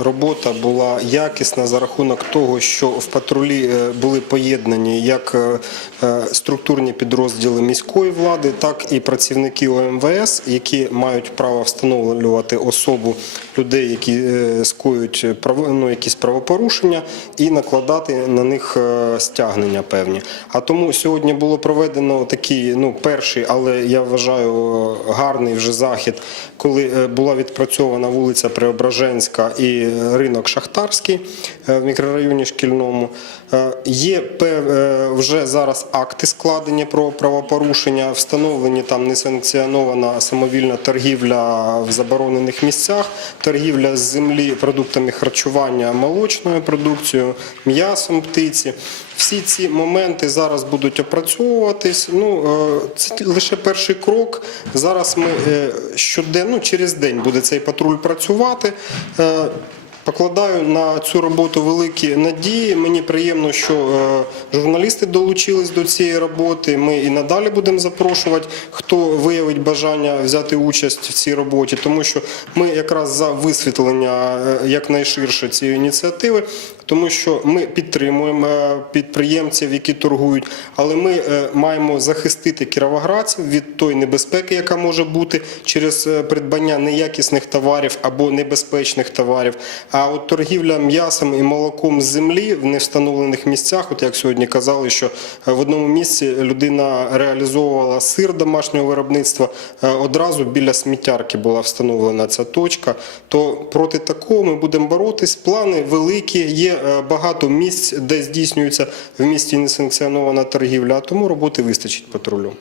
Робота була якісна за рахунок того, що в патрулі е, були поєднані як е, е, структурні підрозділи міської влади, так і працівники ОМВС, які мають право встановлювати особу людей, які скоюють ну, якісь правопорушення, і накладати на них стягнення певні. А тому сьогодні було проведено такий ну перший, але я вважаю гарний вже захід, коли була відпрацьована вулиця Преображенська і ринок Шахтарський е, в мікрорайоні шкільному. Е, Є е, вже зараз акти складені про правопорушення, встановлені там несанкціонована самовільна торгівля в заборонених місцях, торгівля з землі продуктами харчування, молочною продукцією, м'ясом птиці. Всі ці моменти зараз будуть опрацьовуватись. Ну це лише перший крок. Зараз ми щоденно ну, через день буде цей патруль працювати. Покладаю на цю роботу великі надії. Мені приємно, що е, журналісти долучились до цієї роботи. Ми і надалі будемо запрошувати, хто виявить бажання взяти участь в цій роботі, тому що ми якраз за висвітлення е, якнайширше цієї ініціативи, тому що ми підтримуємо е, підприємців, які торгують, але ми е, маємо захистити кіровоградців від тої небезпеки, яка може бути через е, придбання неякісних товарів або небезпечних товарів. А от торгівля м'ясом і молоком з землі в невстановлених місцях, от як сьогодні казали, що в одному місці людина реалізовувала сир домашнього виробництва, одразу біля сміттярки була встановлена ця точка. То проти такого ми будемо боротись. Плани великі, є багато місць, де здійснюється в місті несанкціонована торгівля, тому роботи вистачить патрулю.